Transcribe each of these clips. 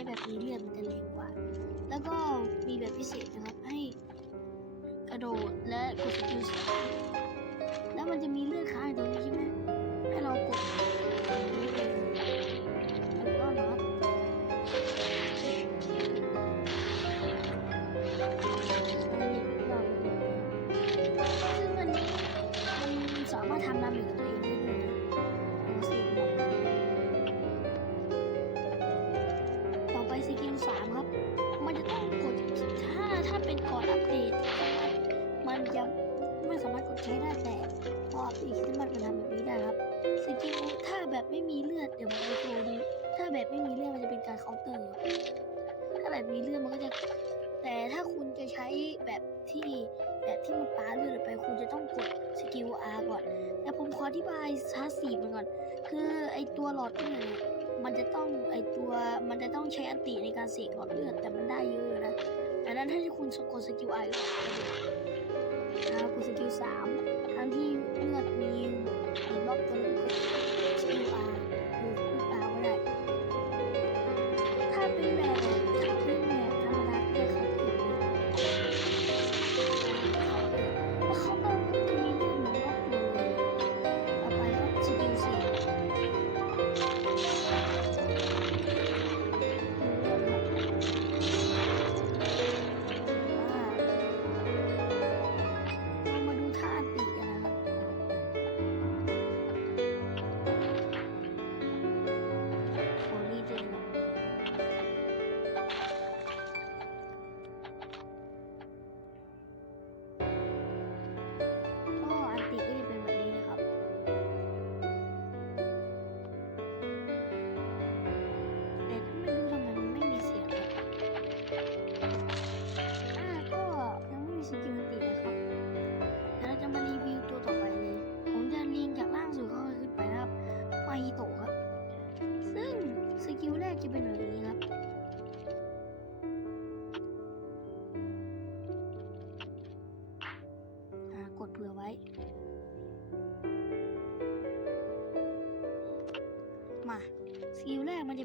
ใช้แบบมีเลือดมันจะแรงกว่า แล้วก็มีแบบพิเศษนะครับให้กระโดดและกดสกิลสามแล้วมันจะมีเลือดค้างอยู่ตรงนี้ใช่ไหมให้เรากดนี้เลยแล้วก็นะครับซึ่งอันนี้มันสามารถทำดาเมจกับตัวเอง ออัปเดตขึ้นมันมันทำแบบนี้ได้ครับสกิลถ้าแบบไม่มีเลือดเดี๋ยวผมจะโชว์ดูถ้าแบบไม่มีเลือดมันจะเป็นการเคาน์เตอร์ถ้าแบบมีเลือดมันก็จะ แต่ถ้าคุณจะใช้แบบที่แบบที่มันปาเลือดไป คุณจะต้องกดสกิล R ก่อนแต่ผมขออธิบายชาร์จสีมันก่อน คือไอตัวหลอดเลือดเนี่ยมันจะต้องไอตัวมันจะต้องใช้อันติในการเสกหลอดเลือดแต่มันได้เยอะนะดังนั้นถ้าคุณกดสกิล R นะครับกดสกิลสามทั้งที่เลือดมีอยู่รอบตัวแล้วก็สกิล R หรือพูด R ก็ได้ ถ้าเป็นแบบ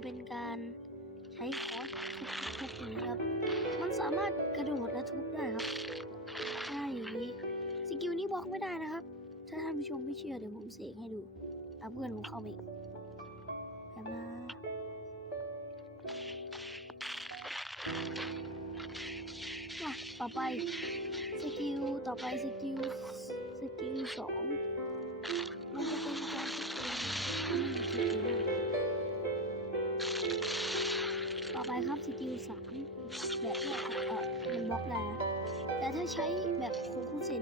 เป็นการใช้คอสทุบๆอย่างนี้ครับ มันสามารถกระโดดและทุบได้ครับใช่อย่างนี้ สกิลนี้บล็อกไม่ได้นะครับ ถ้าท่านผู้ชมไม่เชื่อเดี๋ยวผมเสกให้ดูเอาเพื่อนผมเข้ามาอีกแป๊บนะมาต่อไปสกิลต่อไปสกิลสกิลสอง สกิลสามแบบเนี่ยเออมันบล็อกได้นะแต่ถ้าใช้แบบโคคุเซน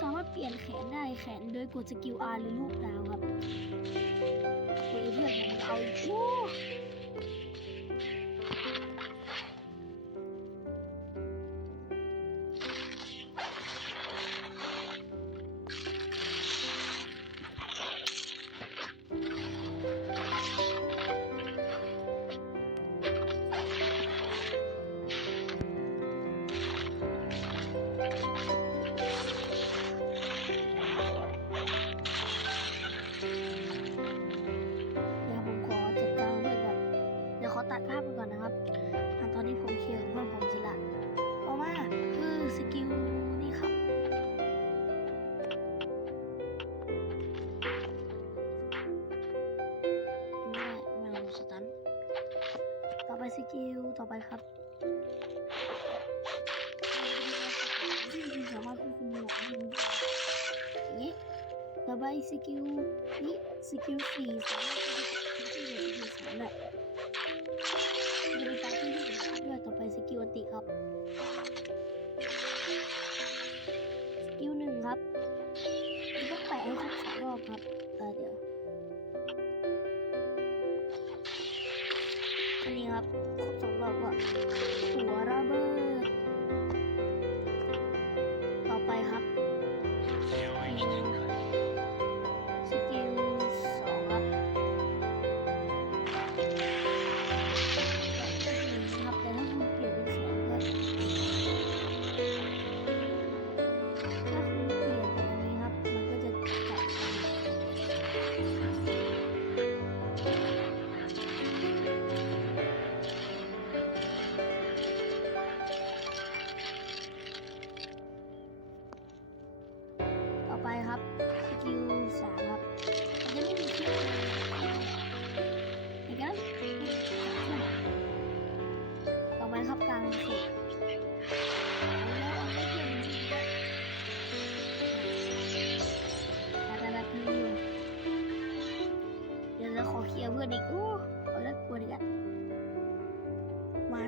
สามารถเปลี่ยนแขนได้แขนโดยกดสกิล R หรือลูกดาวครับเฮ้ยเพื่อนผมเอาโอ้ กิลต่อไปครับสามารถควบคุมหลงนี้ต่อไปสกิลนี่สกิลสี่สามารถควบคุมสกิลสามได้จะเป็นการที่ที่สำคัญด้วยต่อไปสกิลอันติครับสกิลหนึ่งครับต้องแปะให้ครบสองรอบครับเออเดี๋ยวอันนี้ครับครบสอง บอกว่าหัวระเบิด ต่อไปครับ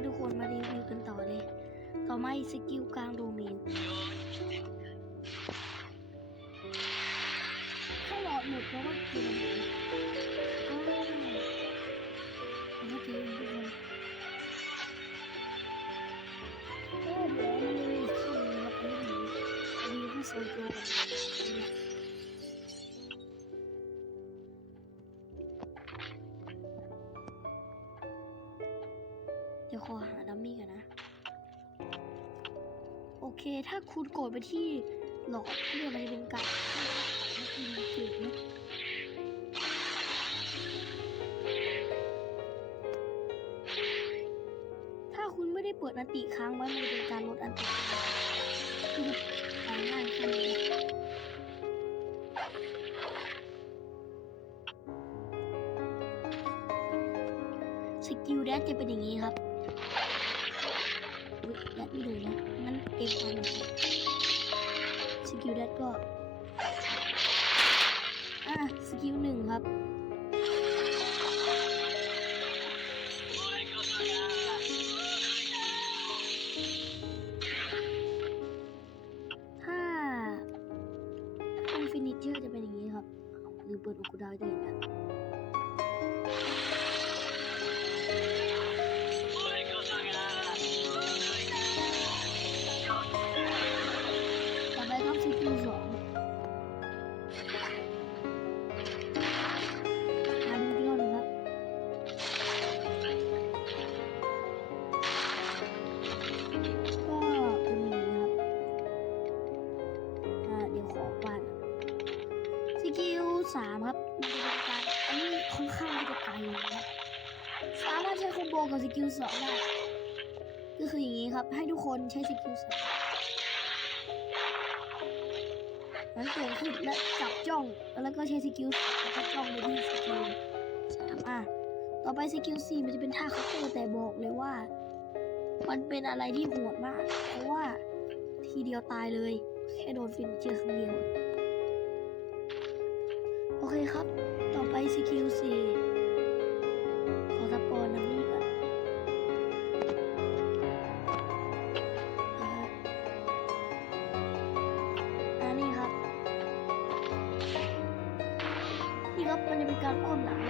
ทุกคนมารีวิวกันต่อเลย ต่อมาอีกสกิลกลางโดเมนถ้าหลอดหมดเพราะว่าเกมอ้าวโอเคทุกคนเออเดี๋ยวมันมีอีกขั้นหนึงนะครับอันนี้ดีอันนี้คือโซโจ เค ถ้าคุณกดไปที่หลอดเรื่องมันจะเป็นการให้คุณเก็บนะถ้าคุณไม่ได้เปิดอันติค้างไว้มันจะเป็นการลดอันติคือทำง่ายแค่นี้นะสกิลแดชจะเป็นอย่างนี้ครับแดดไม่ดูนะ อ็มเอาเสามครับมันจะเป็นการอันนี้ค่อนข้างที่จะไกลเลยนะครับสามารถใช้คอมโบกับสกิลสองได้ก็คืออย่างนี้ครับ ให้ทุกคนใช้สกิลสามแล้วเกิดขึ้นและจับจ้องแล้วก็ใช้สกิลสามแล้วก็จ้องไปที่สกิลสามอะต่อไปสกิลสี่มันจะเป็นท่าเคาน์เตอร์แต่บอกเลยว่า มันเป็นอะไรที่โหดมาก เพราะว่าทีเดียวตายเลย แค่โดนฟินเจอครั้งเดียวโอ เคครับ ต่อไปสกิลสี่ขอสปอนนะนี่ก่อนอันนี้ครับ นี่ครับมันจะเป็นการอ้อมหลัง